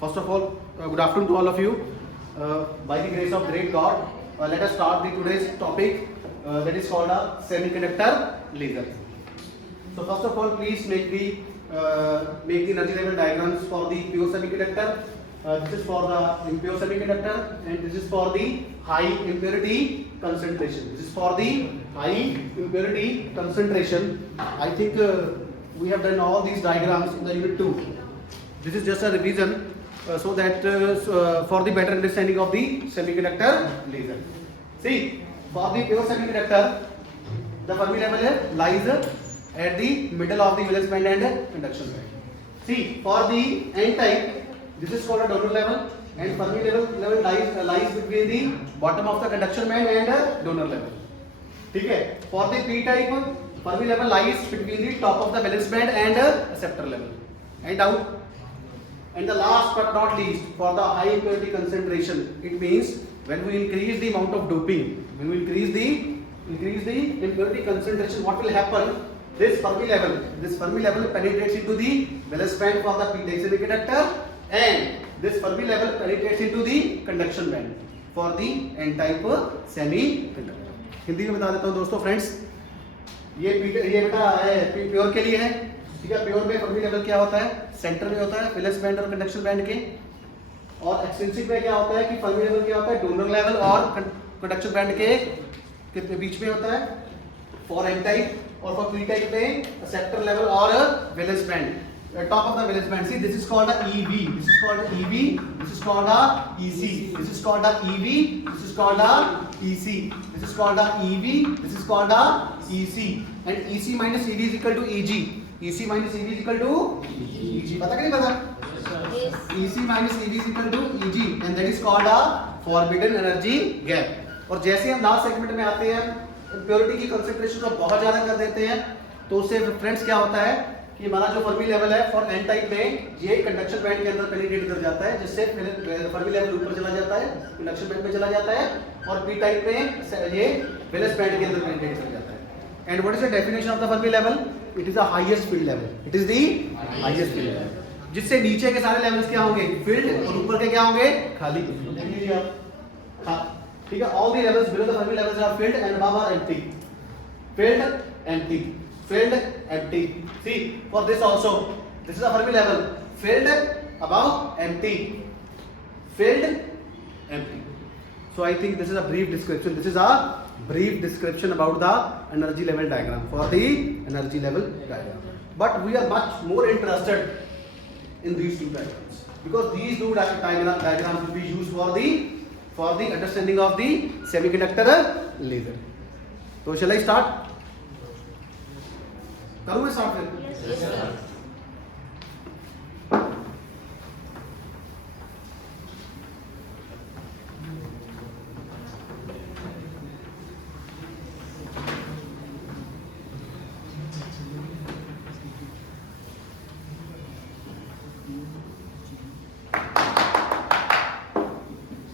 First of all, good afternoon to all of you. By the grace of great God, let us start the today's topic that is called a semiconductor laser. So first of all, please make the energy level diagrams for the pure semiconductor. This is for the impure semiconductor, and this is for the high impurity concentration. This is for the high impurity concentration. I think we have done all these diagrams in the unit 2. This is just a revision so that for the better understanding of the semiconductor laser. See, for the pure semiconductor, the Fermi level lies at the middle of the valence band and conduction band. See, for the n-type, this is called a donor level, and Fermi level lies between the bottom of the conduction band and donor level. Okay. For the p-type, Fermi level lies between the top of the valence band and acceptor level. And out. And the last but not least, for the high impurity concentration, it means when we increase the amount of doping, when we increase the impurity concentration, what will happen? This Fermi level penetrates into the valence band for the p-type semiconductor, and this Fermi level penetrates into the conduction band for the n-type semiconductor. Hindi में बता देता हूँ दोस्तों friends, ये बेटा है pure के लिए है, ठीक है। प्योर में फर्मी लेवल क्या होता है? सेंटर में होता है वैलेंस बैंड और कंडक्शन बैंड के। और एक्सट्रिंसिक में क्या होता है कि फर्मी लेवल क्या होता है? डोनर लेवल और कंडक्शन बैंड के बीच में होता है फॉर एन टाइप, और फॉर पी टाइप में सेक्टर लेवल और valence band, top of the valence band. See, this is called a EV, this is called a EV, this is called a EC, this is called a EV, this is called a EC, this is called a EV, this is called a EC, and EC minus EV is equal to EG. EC minus EV is equal to EG. पता कि नहीं पता? EC minus EV is equal to EG, and that is called a forbidden energy gap. और जैसे हम last segment में आते हैं, इम्प्योरिटी की कंसंट्रेशन को बहुत ज्यादा कर देते हैं, तो उससे फ्रेंड्स क्या होता है कि हमारा जो फर्मी लेवल है फॉर एन टाइप में ये कंडक्शन बैंड के अंदर पेनिट्रेट कर जाता है, जिससे फर्मी लेवल ऊपर चला जाता है, कंडक्शन बैंड में चला जाता है, और पी टाइप में ये वैलेंस बैंड के अंदर पेनिट्रेट कर जाता है। And what is the definition of the Fermi level? It is the highest field level, it is the highest field level, जिससे नीचे के सारे लेवल्स क्या होंगे? फील्ड, और ऊपर के क्या होंगे? खाली। ठीक है, all the levels below the Fermi levels are filled and above are empty, filled empty, filled, empty. See, for this also, this is a Fermi level, filled, above, empty, filled, empty. So I think this is a brief description. This is a brief description about the energy level diagram, for the energy level diagram. But we are much more interested in these two diagrams, because these two diagrams will be used for the understanding of the semiconductor laser. So shall I start? करूँ मैं start फिर? Yes, sir.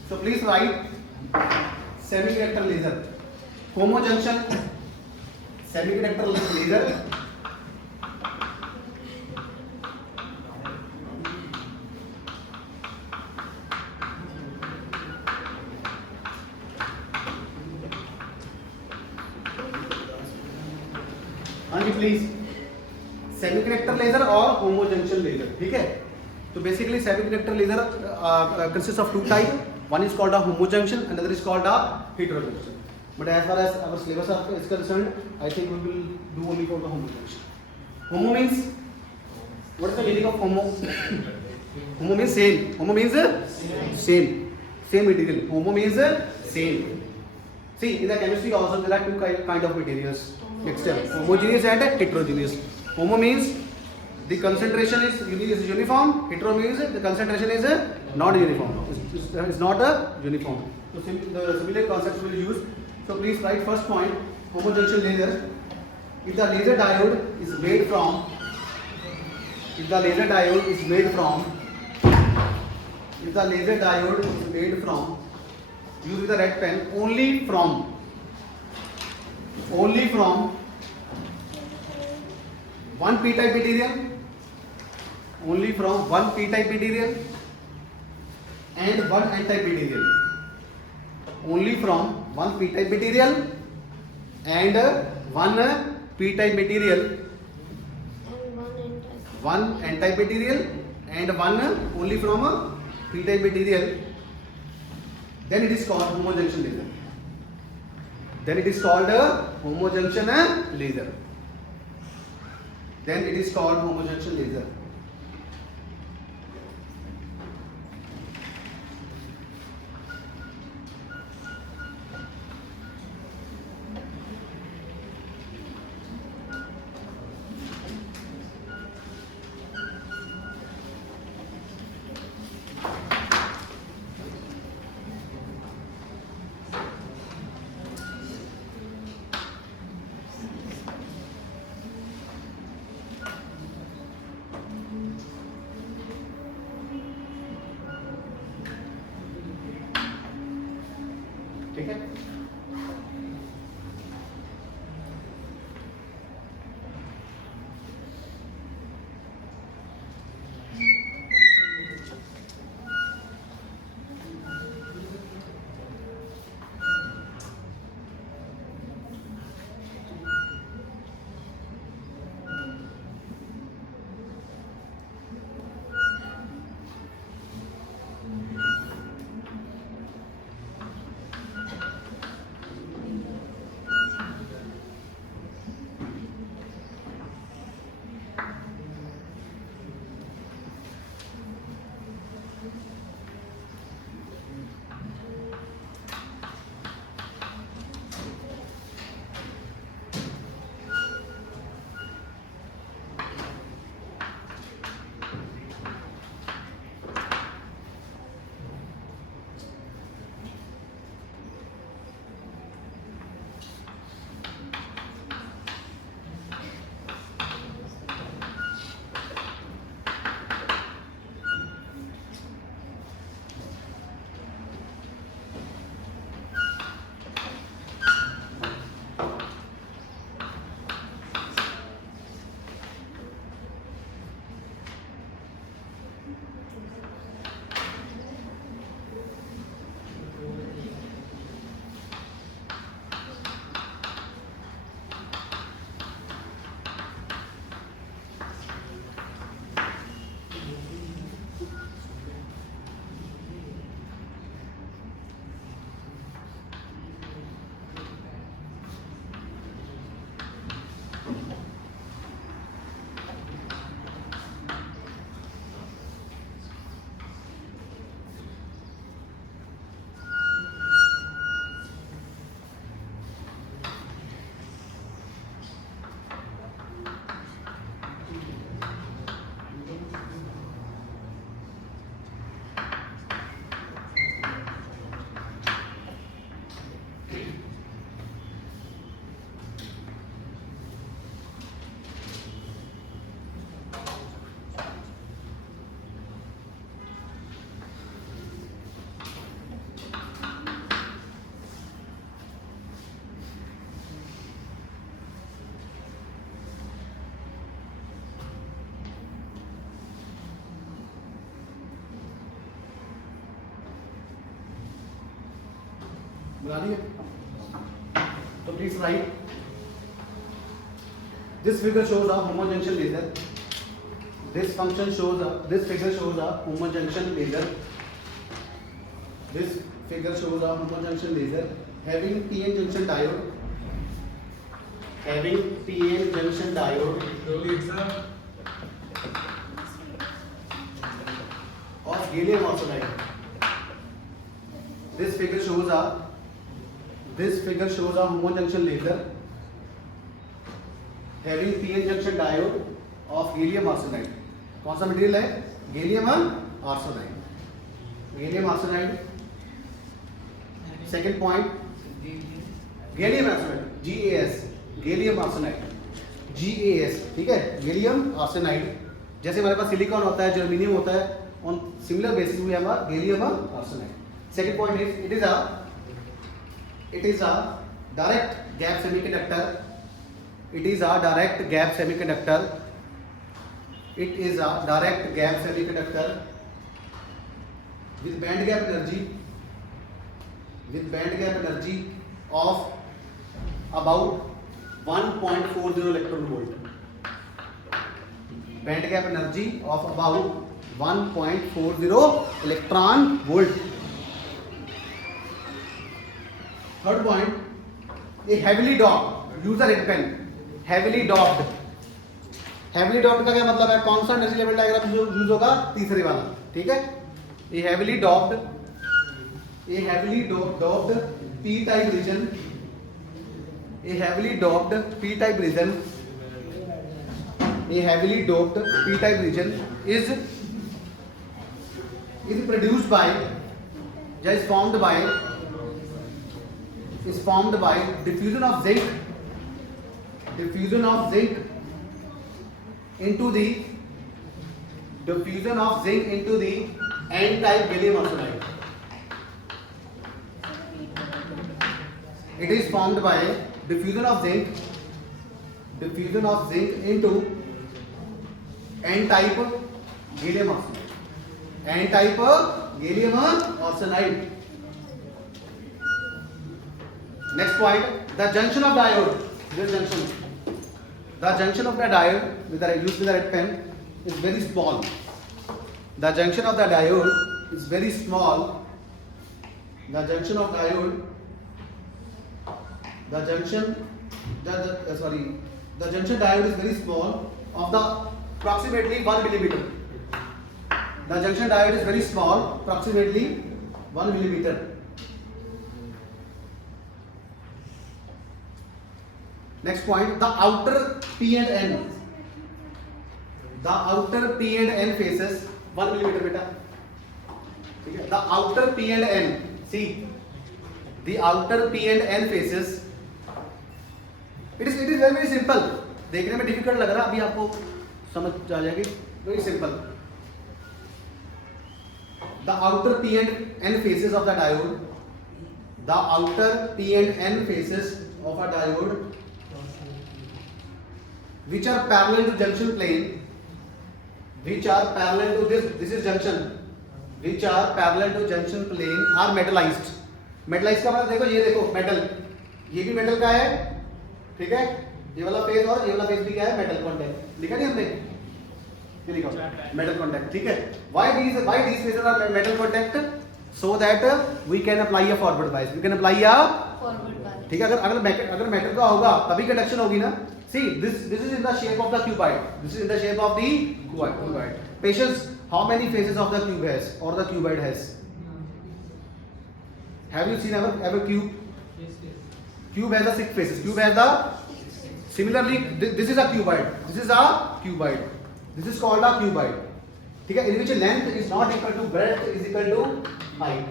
So please write semiconductor laser, homo junction semiconductor laser. Please semiconductor laser और homo junction laser, ठीक है। तो basically semiconductor laser consist of two type, one is called a homo junction, another is called a hetero junction, but as far as our syllabus is concerned, I think we will do only for the homo junction. Homo means, what is the meaning of homo? Homo means same, homo means same material, homo means same. See, in the chemistry also there are two kind of materials, mixture, homogeneous and heterogeneous. Homo means the concentration is uniform, hetero means the concentration is not uniform, it's not uniform. So the similar concepts will use. So please write first point, homo junction laser. If the laser diode is made from, if the laser diode is made from, use with the red pen, only from one p-type material, only from one p-type material, and one n-type material. Only from one p-type material and one p-type material, one n-type material and one only from a p-type material, then it is called homojunction laser. Then it is called a homojunction laser. Then it is called homojunction laser. ठीक है. बना दिए तो please right. This figure shows a homojunction laser. This function shows a, this figure shows a homojunction laser. This figure shows a homojunction laser having PN junction diode. Having PN junction diode of gallium arsenide. This figure shows a homojunction laser having PN junction diode of gallium arsenide. कौन सा material है? Gallium arsenide. Gallium arsenide. Second point gallium arsenide, GaS, gallium arsenide, GaS. ठीक है, gallium arsenide. जैसे हमारे पास silicon होता है, germanium होता है, on similar basis we have a gallium arsenide. Second point is it is a direct gap semiconductor. It is a direct gap semiconductor. It is a direct gap semiconductor with band gap energy of about 1.40 electron volt. Band gap energy of about 1.40 electron volt. Third point, a heavily doped, use the red pen, heavily doped का क्या मतलब है? कौन सा energy level diagram use होगा? तीसरे वाला, ठीक है? A heavily doped p-type region, a heavily doped p-type region is produced by, is formed by diffusion of zinc into the n-type gallium arsenide. It is formed by diffusion of zinc into n-type gallium arsenide. Next point, the junction of diode. The junction of the diode used with the red pen is very small. The junction of the diode is very small. The junction diode is very small, of the approximately 1 millimeter. The junction diode is very small, approximately 1 millimeter. Next point, the outer P and N. The outer P and N faces 1 millimeter beta. The outer P and N. See, the outer P and N faces. It is very very simple. देखने में difficult लग रहा, अभी आपको समझ आ जाएगी. Very simple. The outer P and N faces of the diode. The outer P and N faces of a diode, which are parallel to junction plane, which are parallel to this is junction, which are parallel to junction plane are metallized. Metallized का मतलब देखो, ये देखो metal, ये भी metal का है, ठीक है? ये वाला फेस और ये वाला फेस भी क्या है? Metal contact. लिखा नहीं हमने? ये लिखा मेटल कॉन्टैक्ट, ठीक है? Why these faces are metal contact? So that we can apply a forward bias. We can apply a forward bias. ठीक है? अगर मेटल का होगा तभी कंडक्शन होगी ना. See, this is in the shape of the cuboid. This is in the shape of the cuboid. Patients, how many faces of the cube has or the cuboid has? Have you seen ever cube? Cube has the 6 faces. Cube has the similarly. This is a cuboid. This is a cuboid. This is called a cuboid. ठीक है? In which length is not equal to breadth is equal to height.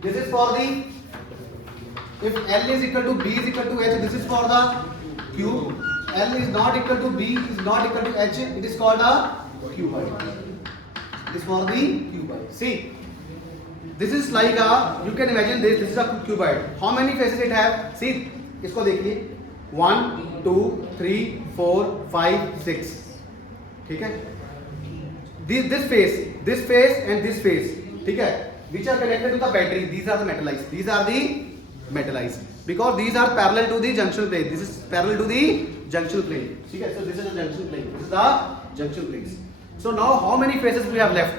This is for the, if L is equal to B is equal to H. This is for the cube. L is not equal to B is not equal to H. It is called a cuboid. This is for the cuboid. See, this is like a, you can imagine this is a cuboid. How many faces it have? See, इसको देखिए, 1 2 3 4 5 6. ठीक है? This face and this face, ठीक है? Which are connected to the battery. These are the metallized. Because these are parallel to the junction plane. This is parallel to the junction plane. ठीक है? So this is the junction plane. This is the junction plane. So now how many faces we have left?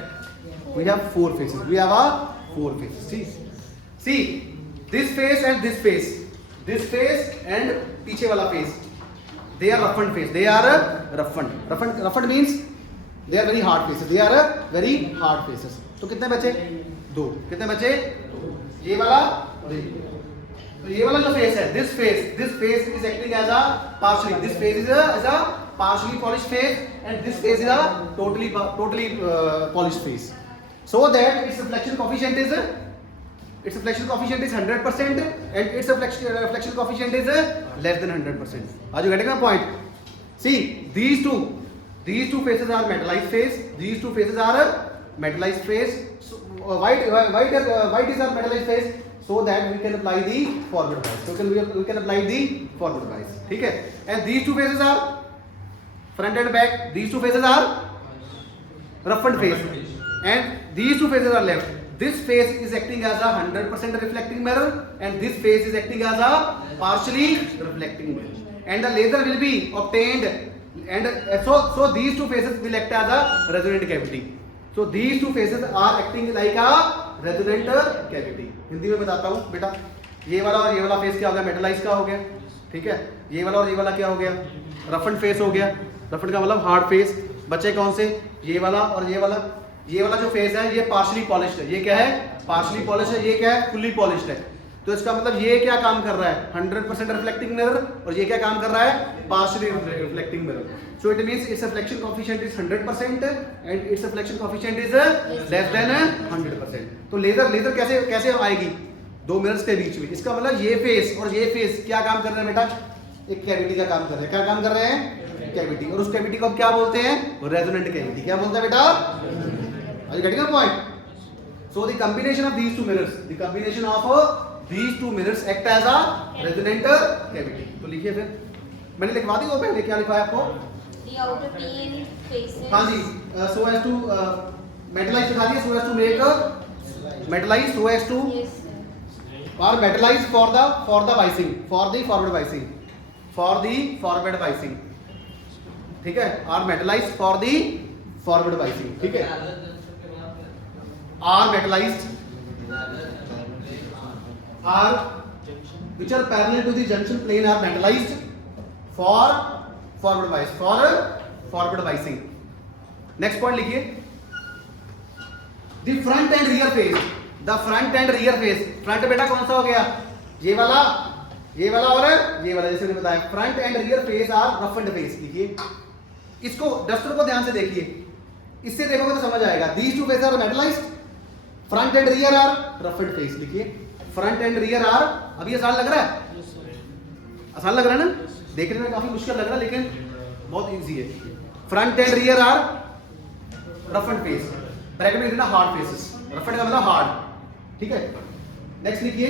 We have 4 faces. We have 4 faces. See, this face and this face. This face and पीछे वाला face. They are roughened face. They are roughened. Roughened means they are very hard faces. They are very hard faces. तो कितने बचे? 2. कितने बचे? 2. ये वाला, तो ये वाला जो फेस है, this face is acting as a partially. This face is a partially polished face, and this face is a totally polished face. So that its reflection coefficient is 100%, and its reflection coefficient is less than 100%. Are you getting my point? See, these two faces are metallized face. These two faces are metallized face. So, why these are metallized face? So that we can apply the forward bias. So we can apply the forward bias. ठीक है? And these two faces are front and back. These two faces are roughened face, and these two phases are left. This phase is acting as a 100% reflecting mirror and this phase is acting as a partially reflecting mirror, and the laser will be obtained, and so these two phases will act as a resonant cavity. So these two phases are acting like a resonant cavity. Hindi में बताता हूँ बेटा, ये वाला और ये वाला face क्या हो गया, मेटलाइज का हो गया, ठीक है, ये वाला और ये वाला क्या हो गया, रफन फेस हो गया, रफन का मतलब हार्ड फेस। बचे कौन से, ये वाला और ये वाला। ये वाला जो फेस है ये पार्शली पॉलिश्ड है, ये क्या है, पार्शली पॉलिश है, ये क्या है, फुल्ली पॉलिश्ड है। तो इसका मतलब ये क्या काम कर रहा है, 100% रिफ्लेक्टिंग मिरर, और ये क्या काम कर रहा है, partially reflecting mirror. So it means it's reflection coefficient is 100% and it's reflection coefficient is less than 100%। तो लेजर कैसे आएगी दो मिरर्स के बीच में, इसका मतलब ये फेस और ये फेस क्या काम कर रहे हैं बेटा, एक कैविटी का काम कर रहे हैं। क्या काम कर रहे हैं, कैविटी। और उस कैविटी को क्या बोलते हैं, रेजोनेंट कैविटी। क्या बोलते हैं बेटा, are you getting the point? So the combination of these two mirrors act as a resonant cavity. तो लिखिए फिर, मैंने लिखवा दी वो पहले, क्या लिखा है आपको, the outer plane faces, हाँ जी, so as to metalize दिखा दिया, so as to make metalize, so as to yes sir, or metalize for the biasing, for the forward biasing, ठीक है, or metalize for the forward biasing, ठीक है, are metallized, are which are parallel to the junction plane are metallized for forward bias, for forward biasing. Next point लिखिए, the front and rear phase, the front and rear phase, front बेटा कौन सा हो गया, ये वाला और ये वाला, जैसे मैंने बताया, front and rear face are roughened face. लिखिए इसको, डस्टर को ध्यान से देखिए, इससे देखोगे तो समझ आएगा। these two faces are metallized, front and rear are roughened face. लिखिए फ्रंट एंड रियर आर, अभी आसान लग रहा है, आसान लग रहा है ना, देखने में काफी मुश्किल लग रहा है लेकिन बहुत इजी है। Front and rear are roughened face, bracket में लिखना हार्ड फेसेस, रफन्ड का मतलब हार्ड, ठीक है। नेक्स्ट लिखिए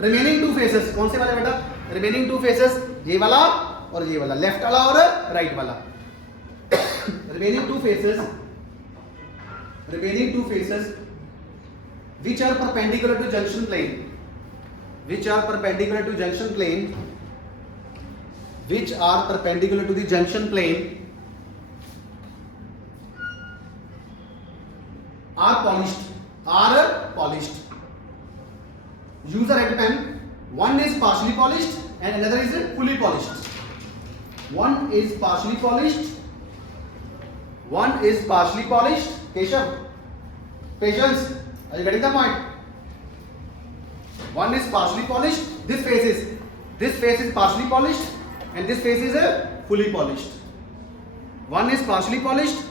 रिमेनिंग टू फेसेस, कौन से वाले बेटा, रिमेनिंग टू फेसेस, ये वाला और ये वाला, लेफ्ट वाला और राइट वाला। Remaining to faces which are perpendicular to junction plane, which are perpendicular to the junction plane are polished. Use a red pen. One is partially polished and another is fully polished. One is partially polished. Keshav, patience. Are you getting the point? One is partially polished. This face is partially polished and this face is fully polished. One is partially polished,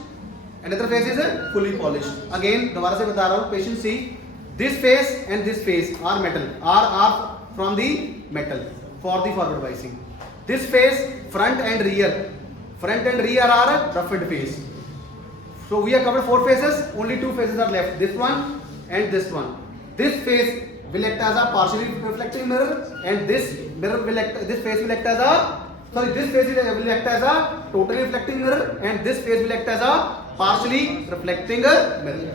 another face is fully polished. Again दोबारा से बता रहा हूँ, patient see, this face and this face are metal, are from the metal for the forward biasing. This face, front and rear are roughened face. So we have covered 4 faces, only 2 faces are left, this one and this one. This face will act as a partially reflecting mirror and this face will act as a totally reflecting mirror and this face will act as a partially reflecting mirror.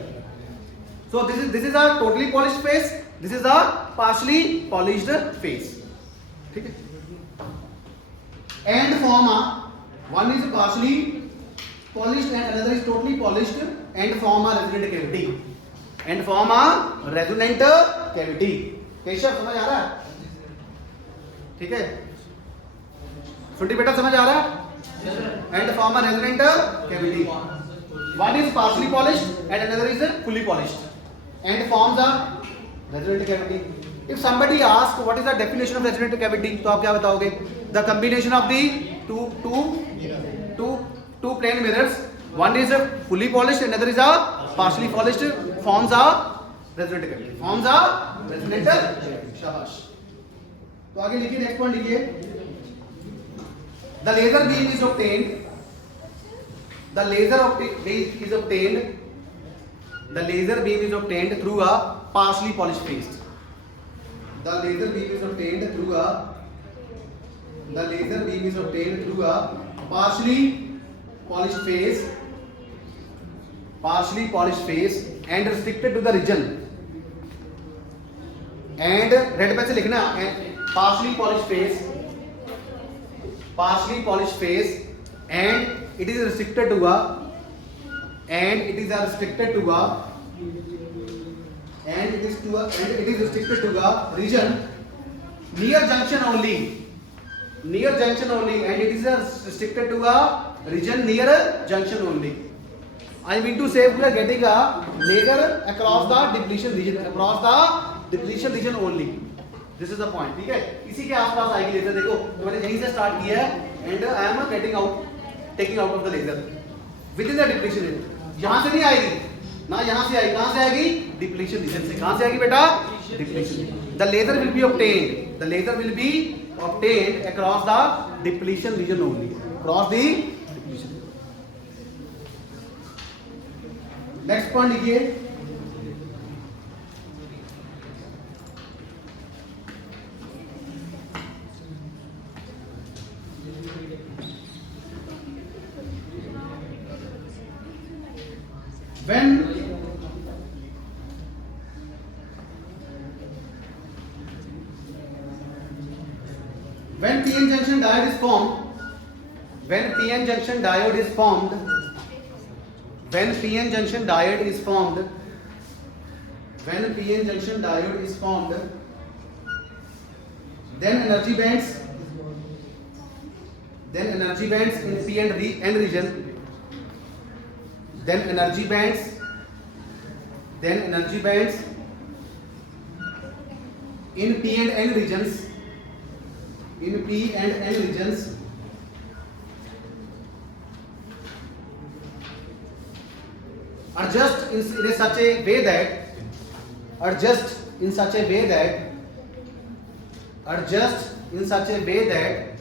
So this is a totally polished face, this is a partially polished face, ठीक है। End form, one is partially polished and another is totally polished, and form a resonant cavity, and form a resonant cavity. Keshav समझ आ रहा है, ठीक है, सुंटी बेटा समझ आ रहा है, and form a resonant cavity. One is partially polished and another is fully polished and forms a resonant cavity. If somebody asks what is the definition of resonant cavity, तो आप क्या बताओगे? The combination of the two plane mirrors, one is fully polished and another is a partially polished, forms a resonant cavity. Forms a resonant cavity. शाबाश। तो आगे लिखिए, next point लिखिए, the laser beam is obtained through a partially polished face. The laser beam is obtained through a partially polished face partially polished face and restricted to the region and red pen से लिखना partially polished face and it is restricted to a region near junction only and it is restricted to a region near junction only. I mean to say we are getting a laser across the depletion region only. This is the point. ठीक है, इसी के आसपास आएगी laser. देखो तो मैंने यहीं से स्टार्ट किया है and I am taking out of the laser within the depletion region. यहाँ से नहीं आएगी ना, यहाँ से आएगी. कहाँ से आएगी? डिप्लीशन रीजन से. कहाँ से आएगी बेटा? Depletion. The laser will be obtained across the depletion region only. Across the depletion. Next point लिखिए. When PN junction diode is formed, when PN junction diode is formed, then energy bands in P and N region, then energy bands in P and N regions adjust in such a way that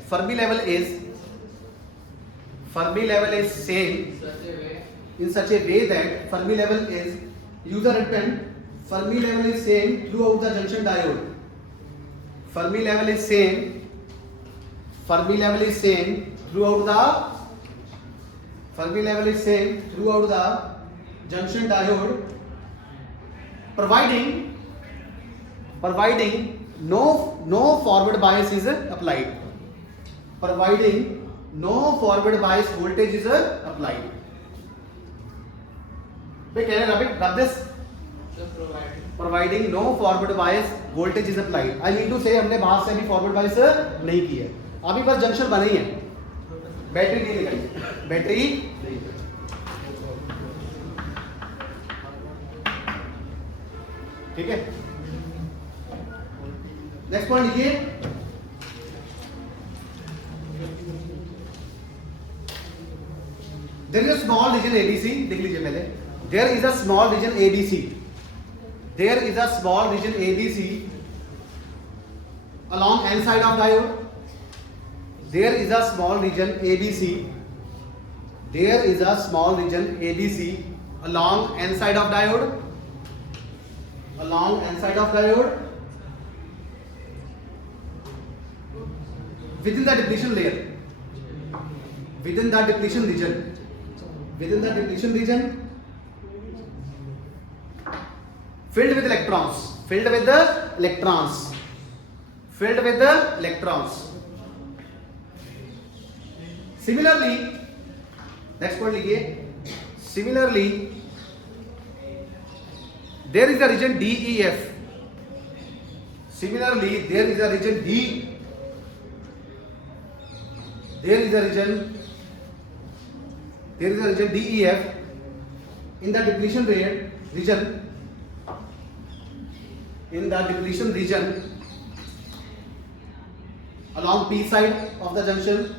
Fermi level is same in such a way that Fermi level is user return. Fermi level is same throughout the junction diode. Fermi level is same throughout the junction diode, providing no forward bias is applied. Providing no forward bias voltage is applied. Can I rub this? Providing no forward bias voltage is applied. I mean to say हमने बाहर से भी forward bias नहीं की है. अभी बस junction बना ही है. बैटरी नहीं निकली. बैटरी ठीक है. नेक्स्ट पॉइंट लिखिए. There is a small region ABC. देख लीजिए पहले. There is a small region ABC along N side of diode. There is a small region ABC along N side of diode. Within the depletion layer. Within the depletion region. Filled with electrons. Similarly, next point लिखिए. Similarly, there is a region DEF. There is a region DEF in the depletion region. Along P side of the junction,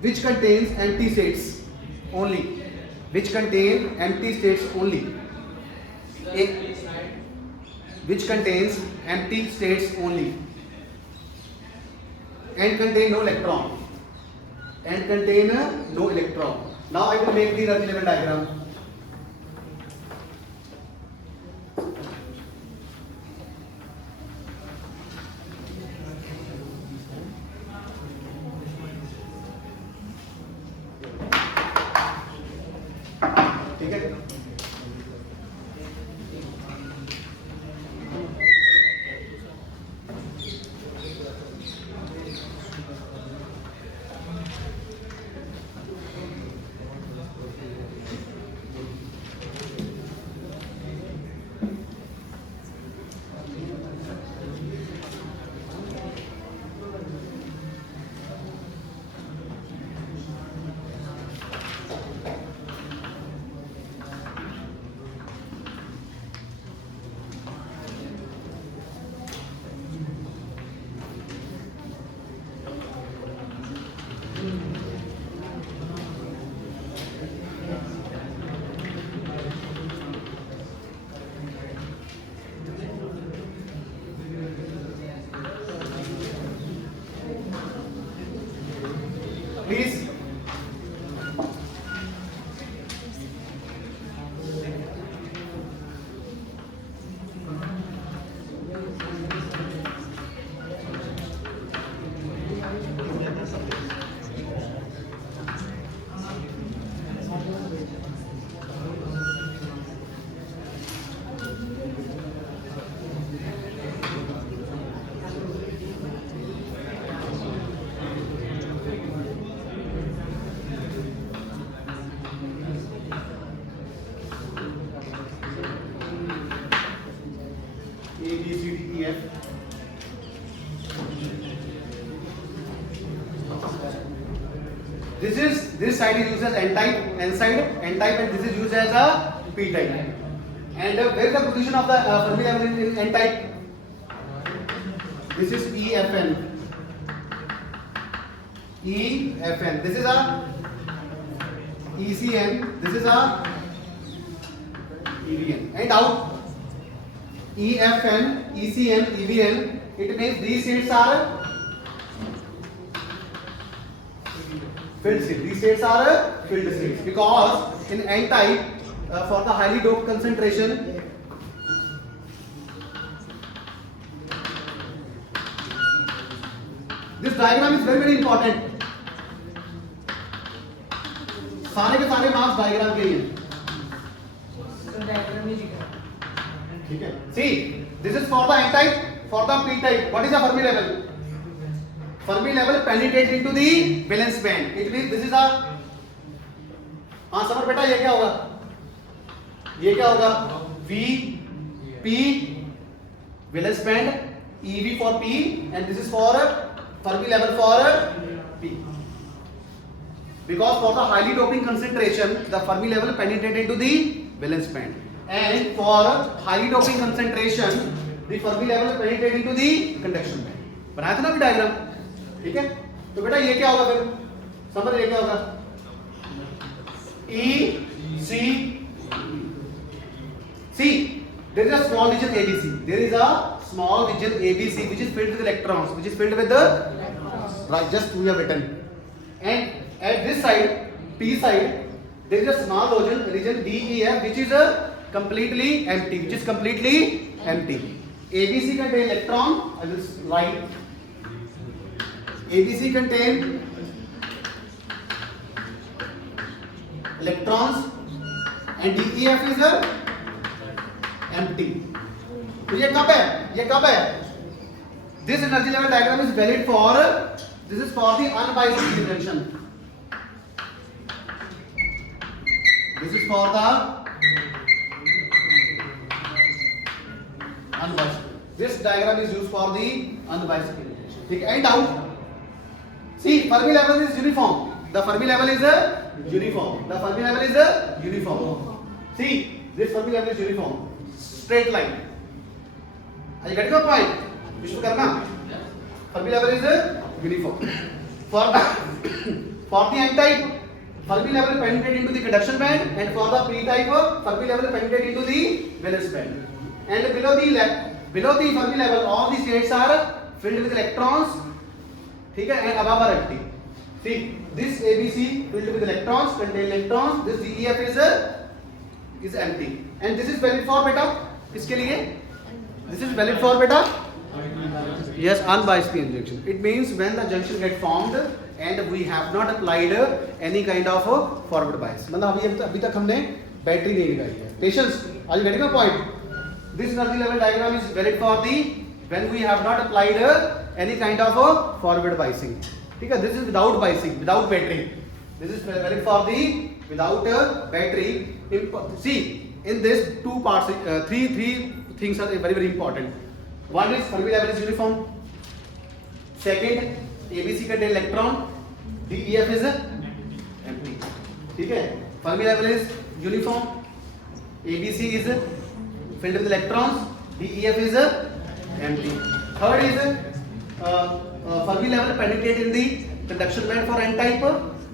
which contains empty states only. Which contains empty states only and contain no electron. Now I will make the energy level diagram. please. A, B, C, D, E, F. This side is used as N side, and this is used as a P type. And where is the position of the Fermi level in N type? This is EFN. EFN. This is a ECN. This is a EVN. And out. EFN, ECN, EVN, it means these states are filled states. These states are filled states because in N type, for the highly doped concentration, this diagram is very important. सारे के सारे marks diagram के लिए ठीक है. See, this is for the N type, for the P type. What is the Fermi level? Fermi level penetrates into the valence band. It means this is a हाँ summer बेटा ये क्या होगा? ये क्या होगा? V, P, valence band, EV for P, and this is for Fermi level for P. Because for the highly doping concentration, the Fermi level penetrates into the valence band. And for highly doping concentration, the Fermi level penetrate into the conduction band. बनाया था ना अभी diagram, ठीक है? तो बेटा ये क्या होगा फिर? समझ ये क्या होगा? E C. See, there is a small region ABC. There is a small region ABC which is filled with electrons, which is filled with the right. Just we have written. And at this side, P side, there is a small region DEF which is a completely empty, which is completely empty. ABC contain electron. I will write. ABC contain electrons and DEF is empty. तो ये कब है? ये कब है? This energy level diagram is valid for. This is for the unbiased junction. This is for the unbiased. This diagram is used for the unbiased junction. ठीक है? And out. See, Fermi level is uniform. The Fermi level is uniform. The Fermi level is uniform. See, this Fermi level is uniform. Straight line. Are you getting the point? विश्व करना. Fermi level is uniform. For the N type, Fermi level penetrate into the conduction band, and for the P type, Fermi level penetrate into the valence band. And below the Fermi level, all the states are filled with electrons. ठीक है? And above are empty. See, this ABC filled with electrons, contain electrons. This DEF is empty. And this is valid for beta. किसके लिए? This is valid for beta. Yes, unbiased P injection. It means when the junction get formed and we have not applied any kind of forward bias. मतलब अभी तक हमने battery नहीं लगाई है. Patience, are you getting a point? This energy level diagram is valid for the when we have not applied any kind of forward biasing. ठीक है? This is without biasing, without battery. This is valid for the without battery. See, in this two parts, three things are very important. One is Fermi level is uniform. Second, ABC contain electron. DEF is empty. ठीक है? Fermi level is uniform. ABC is filled with electrons. DEF is empty. Third is Fermi level penetrate in the conduction band for N type,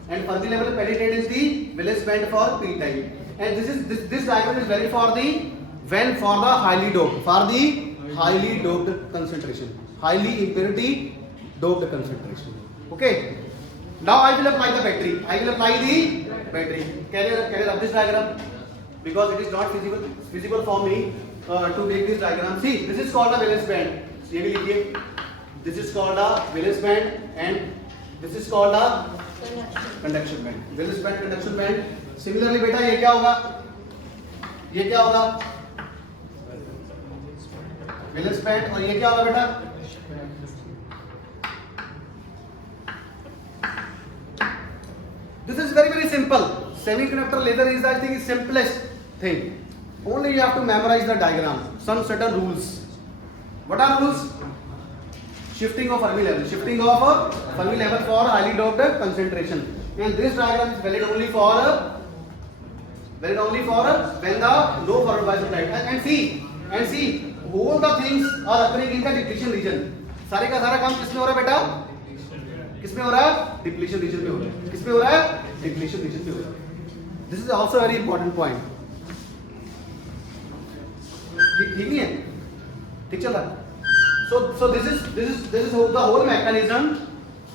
and Fermi level penetrate in the valence band for P type. And this diagram is valid for the highly doped concentration, highly impurity doped concentration. Okay. Now I will apply the battery. I will apply the battery. Can you rub this diagram? Because it is not feasible for me to make this diagram. See, this is called a valence band. ये भी लिखिए. This is called a valence band and this is called a conduction band. Valence band, conduction band. Similarly बेटा ये क्या होगा? ये क्या होगा? valence band और ये क्या होगा बेटा? This is very simple. Semiconductor laser is, I think, simplest thing. Only you have to memorize the diagram. Some certain rules. What are rules? Shifting of Fermi level. Shifting of Fermi level for highly doped concentration. And this diagram is valid only for when the low forward bias applied. And see, all the things are occurring in the depletion region. सारे का सारा काम किसमें हो रहा है बेटा? किसमें हो रहा है? डिप्लीशन रीजन में हो रहा है. किसमें हो रहा है? डिप्लीशन रीजन में हो रहा है. This is also very important point. ठीक नहीं है? ठीक चल रहा है? So this is the whole mechanism.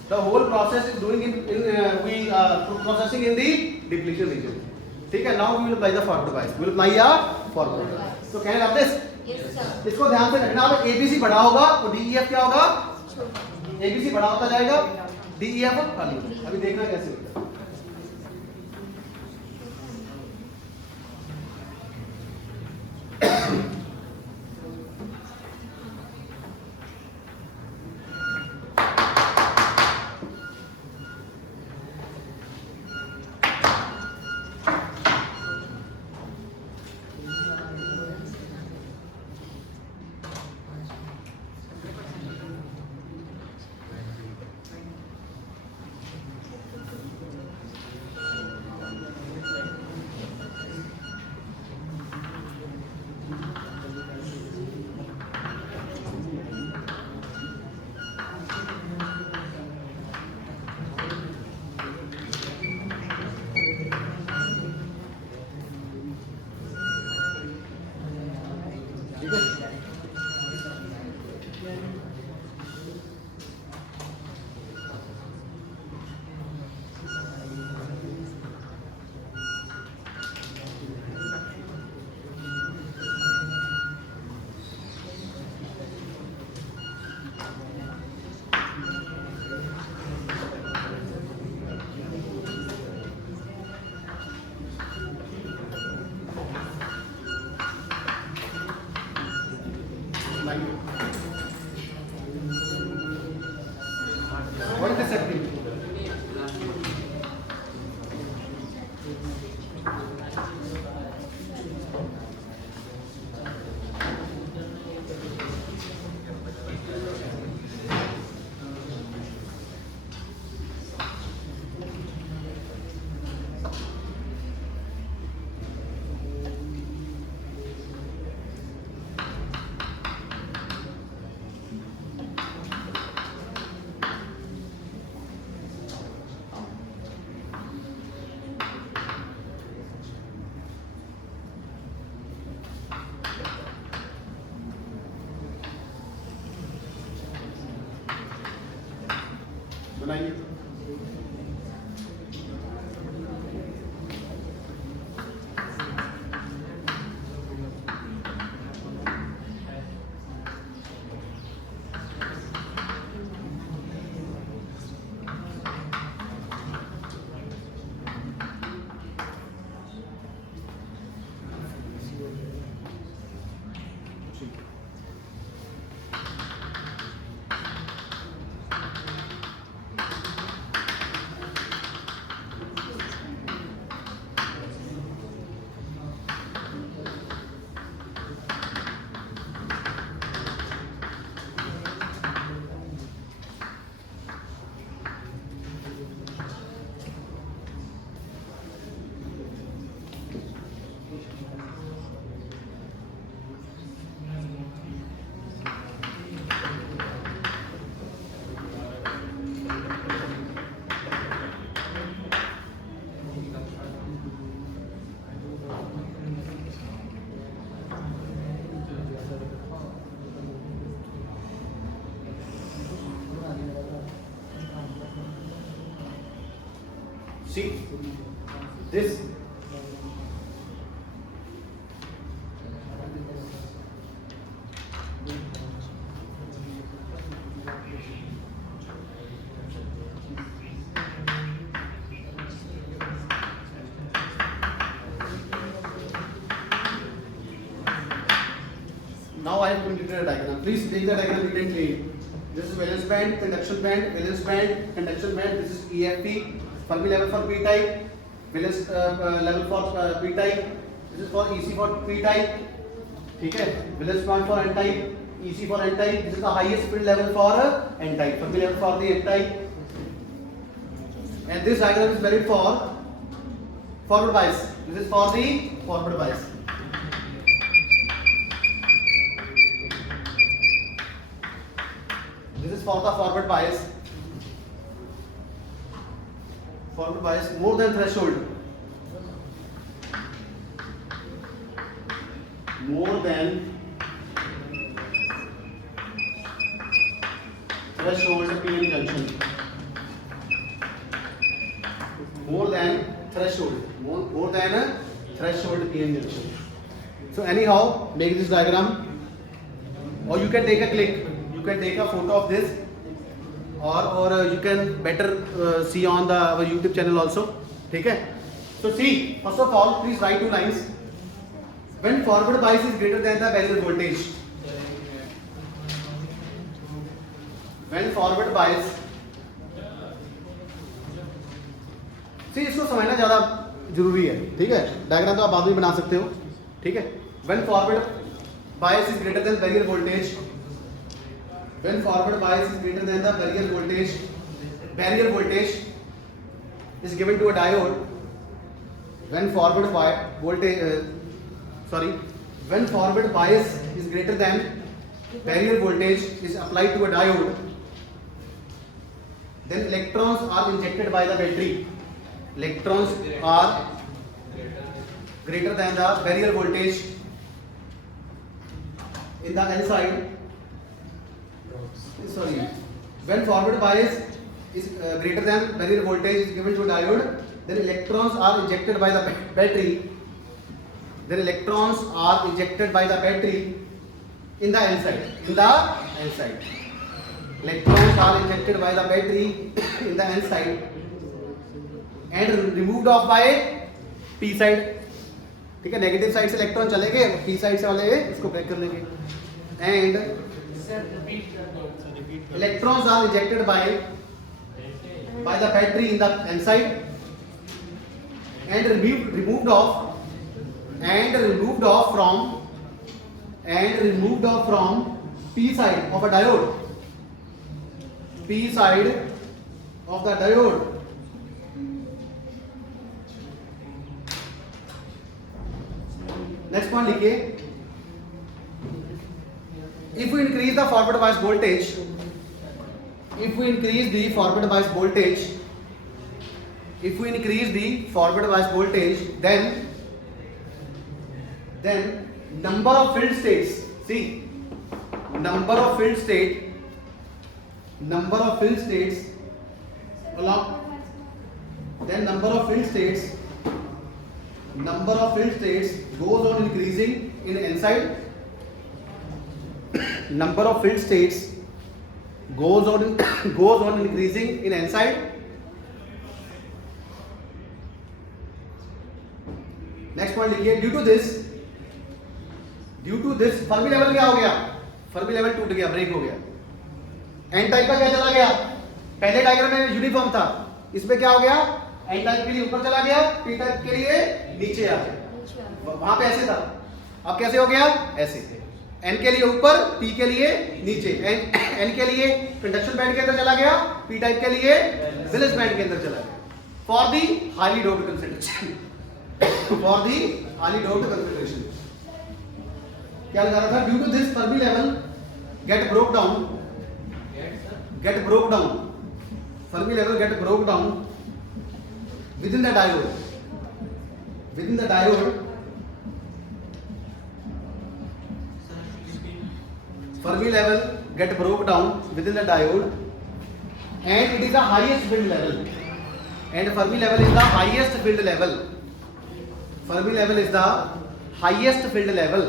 The whole process is doing we processing in the depletion region. ठीक है? Now we will apply the forward bias. We will apply a forward bias. So can you have this? Yes sir. इसको ध्यान से रखना. अब ABC बड़ा होगा तो DEF क्या होगा? ABC बड़ा होता जाएगा. DEF खाली. अभी देखना कैसे होगा. See this. Now I am going to do a diagram. Please take the diagram neatly. This is valence band, conduction band, valence band, conduction band. This is EFP, Fermi level for P type, valence level for P type. This is for EC for P type. ठीक है? Valence band for N type, EC for N type. This is the highest field level for N type. Fermi level for the N type. And this diagram is valid for forward bias. This is for the forward bias. This is for the forward bias. Forward bias more than threshold. More than threshold PN junction. More than threshold. More than a threshold PN junction. So anyhow, make this diagram, or you can take a click. You can take a photo of this, or you can better see on the our YouTube channel also. Okay. So see, first of all, please write two lines. When forward bias is greater than the barrier voltage. When forward bias. See, इसको समझना ज़्यादा जरूरी है, ठीक है? Diagram तो आप बाद में बना सकते हो, ठीक है? When forward bias is greater than barrier voltage. When forward bias is greater than the barrier voltage is given to a diode. When forward when forward bias is greater than barrier voltage is applied to a diode, then electrons are injected by the battery. Electrons are greater than the barrier voltage in the N side. When forward bias is greater than barrier voltage is given to a diode, then electrons are injected by the battery. Then electrons are injected by the battery in the N side. In the N side, electrons are injected by the battery in the N side and removed off by P side. ठीक है, negative side से electron चले गए, P side से वाले इसको break कर लेंगे. And electrons are ejected by the battery in the N side and removed off from P side of a diode. P side of the diode. Next point लिखिए. If we increase the forward bias voltage, then number of field states. See, number of field states along. Then number of field states goes on increasing in N side. Number of field states goes on increasing in N side. Next point लिखिए. Due to this Fermi level क्या हो गया? Fermi level टूट गया, break हो गया. N type का क्या चला गया? पहले डायग्राम में यूनिफॉर्म था, इसमें क्या हो गया? एन टाइप के लिए ऊपर चला गया, पी टाइप के लिए नीचे आ गया. वहां पे ऐसे था, अब कैसे हो गया? ऐसे. एन के लिए ऊपर, पी के लिए नीचे. एन के लिए कंडक्शन बैंड के अंदर चला गया, पी टाइप के लिए वैलेंस बैंड के अंदर चला गया. For the highly doped concentration. क्या लगा रहा था? Due to this Fermi level get broke down. Fermi level get broke down within the diode. Fermi level get broke down within the diode, and it is the highest field level. and Fermi level is the highest field level. Fermi level is the highest field level